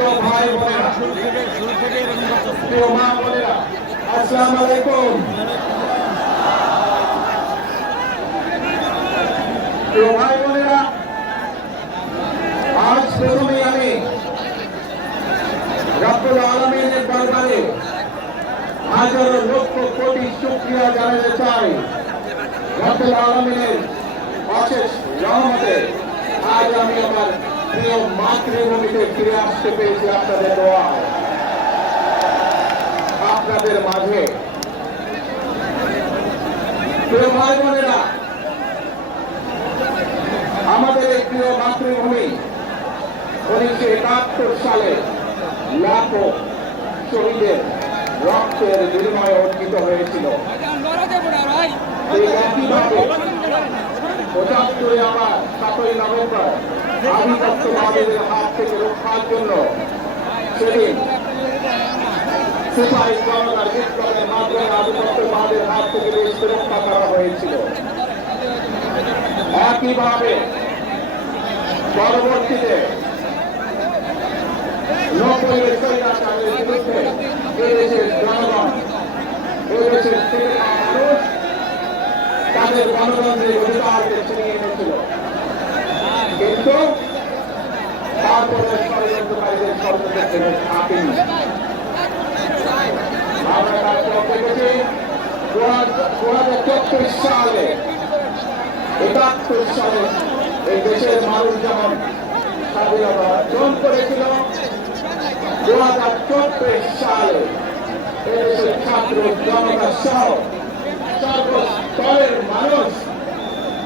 প্রিয় ভাই বোনেরা প্রিয় মা বোনেরা, আসসালামু আলাইকুম। প্রিয় ভাই বোনেরা, আজ প্রথমেই আমি রব্বুল আলমিনের দরবারে হাজারো লক্ষ কোটি শুক্রিয়া জানাতে চাই। রব্বুল আলমিনের অশেষ রহমতে আজ আমি আমার প্রিয় মাতৃভূমিতে ফিরে আসতে পেরেছি আপনাদের দোয়ায়। আপনাদের মাঝে। ভাই বোনেরা, আমাদের এই প্রিয় মাতৃভূমি উনিশশো একাত্তর সালে লাখো শহীদের রক্তের বিনিময়ে অর্জিত হয়েছিল। পঁচাত্তরে আবার সাতই নভেম্বর আধিপত্যবাদের হাত থেকে রক্ষার জন্য সেদিন পরবর্তীতে নব্বইয়ের স্বৈরাচারের বিরুদ্ধে এদেশের জনগণ, এদেশের মানুষ তাদের গণতন্ত্রের অধিকারকে ছিনিয়ে এনেছিল। কিন্তু তারপরে ষড়যন্ত্রকারীদের ষড়যন্ত্র থেকে থাকেনি আমরা তারপর দেখেছি দু হাজার চব্বিশ সালে, একাত্তর সালে এই দেশের মানুষ যেমন স্বাধীনতা অর্জন করেছিল দু হাজার চব্বিশ সালে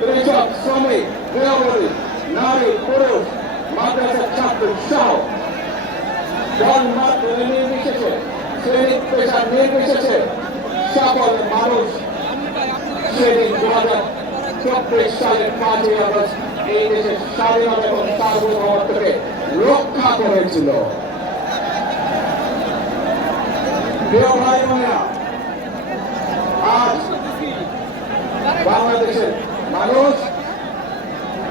কৃষক, শ্রমিক, গৃহবধূ নারী, পুরুষ, মাদ্রাসার ছাত্র সহ মাধ্যমে নির্বিশেষে শ্রেণি পেশা নির্বিশেষে সকল মানুষ দু হাজার চব্বিশ পাঁচই এই দেশের স্বাধীনতা এবং সার্বভৌমত্বকে রক্ষা করেছিল। প্রিয় ভাই বোনেরা, আজ বাংলাদেশের মানুষ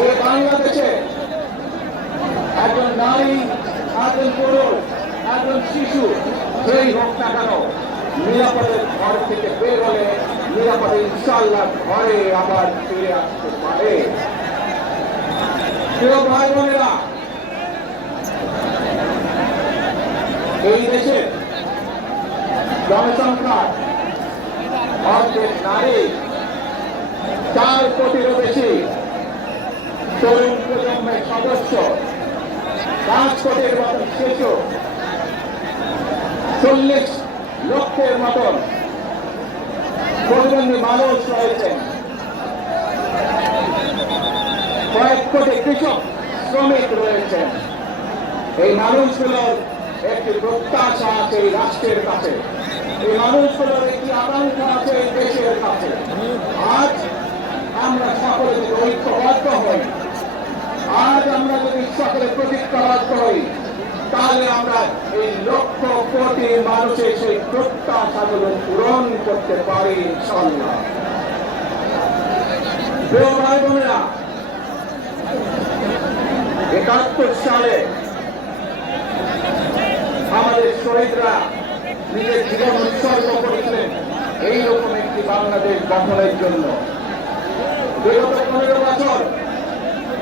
যে বাংলাদেশে একজন নারী, একজন পুরুষ, একজন শিশু, যেই হোক না কেন নিরাপদের ঘর থেকে বের হলে নিরাপদে ইনশাল্লাহ ঘরে আবার ফিরে আসতে পারে। প্রিয় ভাই বোনেরা এই দেশে জনসংখ্যা অর্ধেক নারী চার কোটিরও বেশি। তরুণ প্রজন্মের সদস্য কোটির মতন শিশু চল্লিশ লক্ষের মতন প্রতিবন্ধী মানুষ রয়েছেন কয়েক কোটি কৃষক শ্রমিক রয়েছেন এই মানুষগুলোর একটি প্রত্যাশা আছে এই রাষ্ট্রের কাছে এই মানুষগুলোর একটি আকাঙ্ক্ষা আছে এই দেশের কাছে আজ আমরা সকলে ঐক্যবদ্ধ হই। আজ আমরা যদি সকলে প্রতিজ্ঞাবদ্ধ হই তাহলে আমরা এই লক্ষ কোটি মানুষের সেই প্রত্যাশাগুলো পূরণ করতে পারি ইনশাল্লাহ একাত্তর সালে আমাদের শহীদরা নিজের জীবন উৎসর্গ করেছিলেন এইরকম একটি বাংলাদেশ গঠনের জন্য। বিগত পনেরো বছর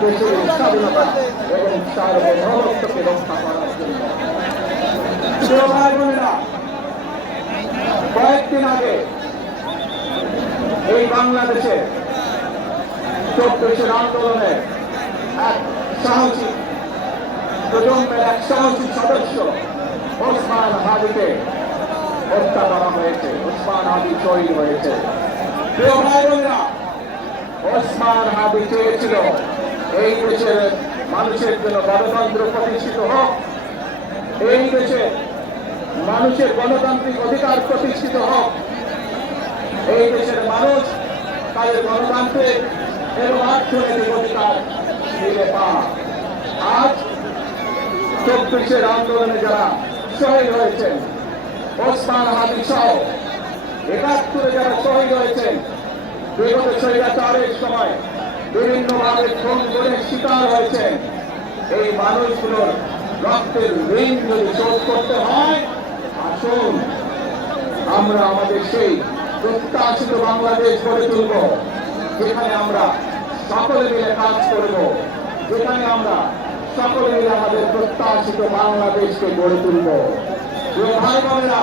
দেশের স্বাধীনতা এবং কয়েকদিন আগে এই বাংলাদেশে চব্বিশের আন্দোলনে এক সাহসী প্রজন্মের এক সাহসী সদস্য ওসমান হাদিকে হত্যা করা হয়েছে। ওসমান হাদি শহীদ হয়েছে। ওসমান হাদি চেয়েছিল, এই দেশের মানুষের জন্য গণতন্ত্র প্রতিষ্ঠিত হোক, এই দেশে মানুষের গণতান্ত্রিক অধিকার প্রতিষ্ঠিত হোক, এই দেশের মানুষ তাদের গণতান্ত্রিক এবং অর্থনৈতিক অধিকার ফিরে পায় আজ চব্বিশের আন্দোলনে যারা শহীদ হয়েছেন, ওসমান হাদি সহ একাত্তরে যারা শহীদ হয়েছেন বিগত স্বৈরাচারের সময় বিভিন্নভাবে করে শিকার হয়েছেন এই মানুষগুলোর রক্তের ঋণ যদি শোধ করতে হয়, আসুন, আমরা আমাদের সেই প্রত্যাশিত বাংলাদেশ গড়ে তুলব, যেখানে আমরা সকলে মিলে কাজ করব, যেখানে আমরা সকলে মিলে আমাদের প্রত্যাশিত বাংলাদেশকে গড়ে তুলব। ভাই বোনেরা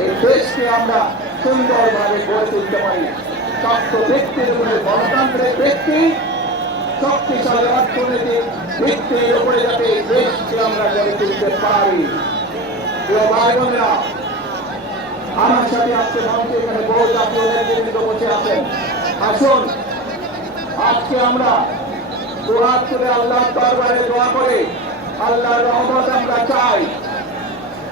এই দেশকে আমরা সুন্দরভাবে গড়ে তুলতে পারি। শক্ত ব্যক্তির উপরে গণতান্ত্রিক ব্যক্তি, শক্তিশালী অর্থনৈতিক ভিত্তির উপরে যাতে দেশকে আমরা গড়ে তুলতে পারি। ভাই বোনেরা, আমার সাথে আজকে এখানে বহু জাতীয় নেতৃবৃন্দ বসে আছেন। আসুন, আজকে আমরা দোয়ার করে আল্লাহ দরবারে দোয়া করে আল্লাহর রহমত আমরা চাই।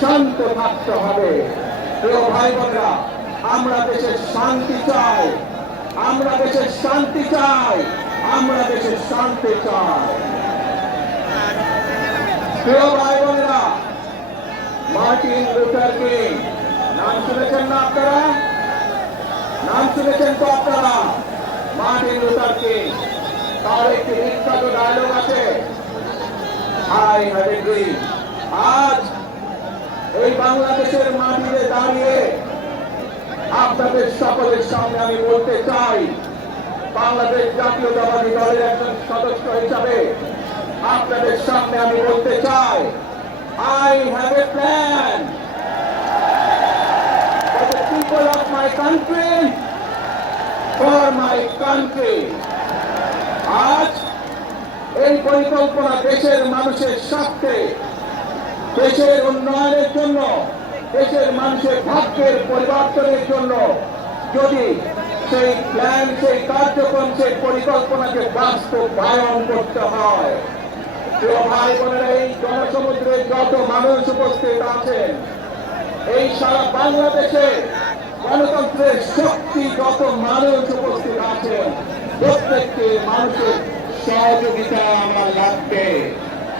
শান্ত থাকতে হবে। ভাই বোনেরা আমরা দেশের শান্তি চাই। আমরা দেশের শান্তি চাই। আমরা দেশের শান্তি চাই। প্রিয় ভাই বোনেরা মার্টিন লুথার কিং, নাম শুনেছেন না আপনারা? নাম শুনেছেন তো আপনারা? মার্টিন লুথার কিং, তার একটি বিখ্যাত ডায়লগ আছে। আই হ্যাভ এ ড্রিম আজ এই বাংলাদেশের মাটিতে দাঁড়িয়ে আপনাদের সকলের সামনে আমি বলতে চাই বাংলাদেশ জাতীয়তাবাদী দলের একজন সদস্য হিসাবে আপনাদের সামনে আমি বলতে চাই I have a plan people of my country, for my country. আজ এই পরিকল্পনা দেশের মানুষের স্বার্থে দেশের উন্নয়নের জন্য, দেশের মানুষের ভাগ্যের পরিবর্তনের জন্য যদি সেই প্ল্যান সেই কার্যক্রম, সেই পরিকল্পনাকে বাস্তবায়ন করতে হয়। ভাই বোনেরা, এই জনসমুদ্রে যত মানুষ উপস্থিত আছেন, এই সারা বাংলাদেশে গণতন্ত্রের শক্তি যত মানুষ উপস্থিত আছেন, প্রত্যেকটি মানুষের সহযোগিতা আমার লাগবে।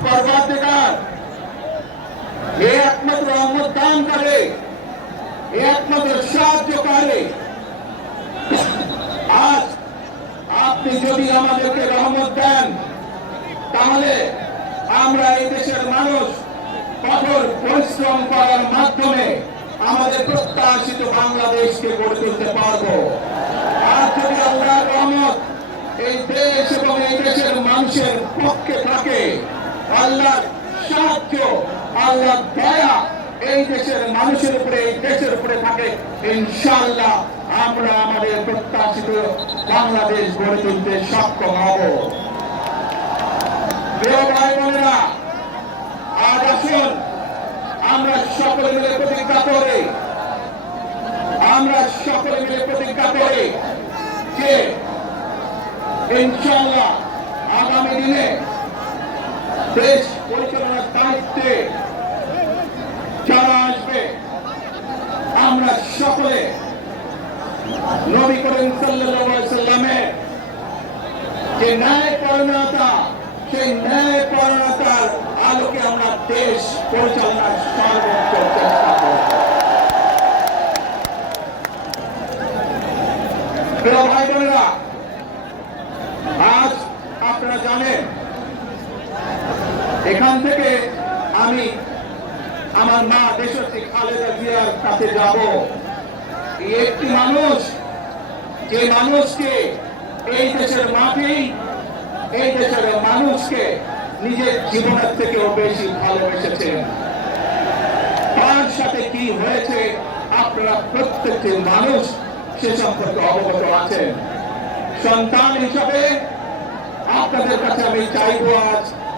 হে একমাত্র পর্বতিকার হে করে হে একমাত্র সাহায্যকারী আজ আপনি যদি আমাদেরকে রহমত দেন, তাহলে আমরা এই দেশের মানুষ কঠোর পরিশ্রম করার মাধ্যমে আমাদের প্রত্যাশিত বাংলাদেশকে গড়ে তুলতে পারব। আর যদি আল্লাহর রহমত এই দেশ এবং এই দেশের মানুষের আল্লাহর সাহায্য, আল্লাহর দয়া এই দেশের মানুষের উপরে, এই দেশের উপরে থাকে। ইনশাআল্লাহ আমরা আমাদের প্রত্যাশিত বাংলাদেশ গড়ে তুলতে সক্ষম হব। ভাই বোনেরা, আজ আসুন, আমরা সকলে মিলে প্রতিজ্ঞা করে। আমরা সকলে মিলে প্রতিজ্ঞা করে যে, ইনশাআল্লাহ আগামী দিনে দেশ পরিচালনার দায়িত্বে যারা আসবে, আমরা সকলে নবী করিম সাল্লামের যে ন্যায় পরিণতা সেই ন্যায় পরিণতার আলোকে আমরা দেশ পরিচালনার সর্বোচ্চ চেষ্টা ভাই বোনেরা, আজ আপনারা জানেন এখান থেকে আমি আমার মা দেশত্রী খালেদা জিয়ার কাছে যাব। একটি মানুষ, যে মানুষকে এই দেশের মাটি এই দেশের মানুষকে নিজের জীবনের থেকেও বেশি ভালোবেসেছেন তার সাথে কি হয়েছে, আপনারা প্রত্যেকটি মানুষ সে সম্পর্কে অবগত আছেন। সন্তান হিসাবে আপনাদের কাছে আমি চাইব আজ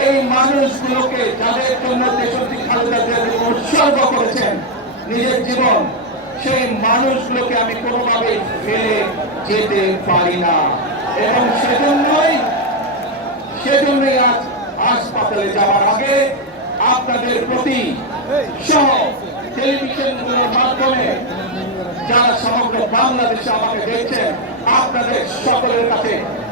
এই মানুষগুলোকে যাদের জন্য দেশটি খালেদা উৎসর্গ করেছেন, নিজের জীবন, সেই মানুষগুলোকে আমি কোনোভাবে ফেলে যেতে পারি না। এবং সেজন্যই সেজন্যই আজ হাসপাতালে যাওয়ার আগে আপনাদের প্রতি সহ টেলিভিশনগুলোর মাধ্যমে যারা সমগ্র বাংলাদেশে আমাকে দেখছেন, আপনাদের সকলের কাছে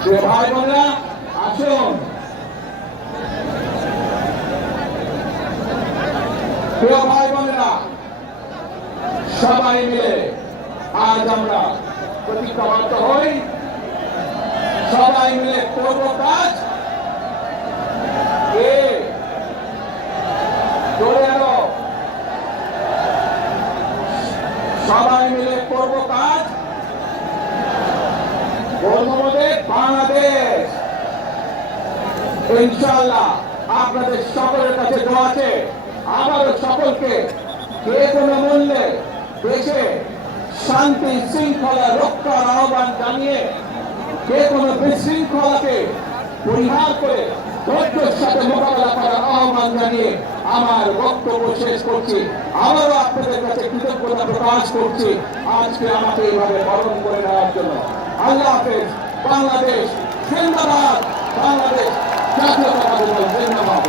প্রিয় ভাই বোনেরা সবাই মিলে আজ আমরা প্রতিজ্ঞাবদ্ধ হই। সবাই মিলে করব কাজ। এ সবাই মিলে করব কাজ। বাংলাদেশ। ইনশাআল্লাহ আপনাদের সকলের কাছে দোয়া আছে। আমাদের সকলকে যে কোনো মূল্যে দেশে শান্তি, শৃঙ্খলা রক্ষার আহ্বান জানিয়ে যে কোনো বিশৃঙ্খলাকে পরিহার করে ধৈর্যের সাথে মোকাবেলা করার আহ্বান জানিয়ে আমার বক্তব্য শেষ করছি। আবারও আপনাদের কাছে কৃতজ্ঞতা প্রকাশ করছি। আজকে আমাকে এইভাবে বরণ করে নেওয়ার জন্য। আল্লাহ হাফেজ। বাংলাদেশ জিন্দাবাদ বাংলাদেশ জাতীয় জিন্দাবাদ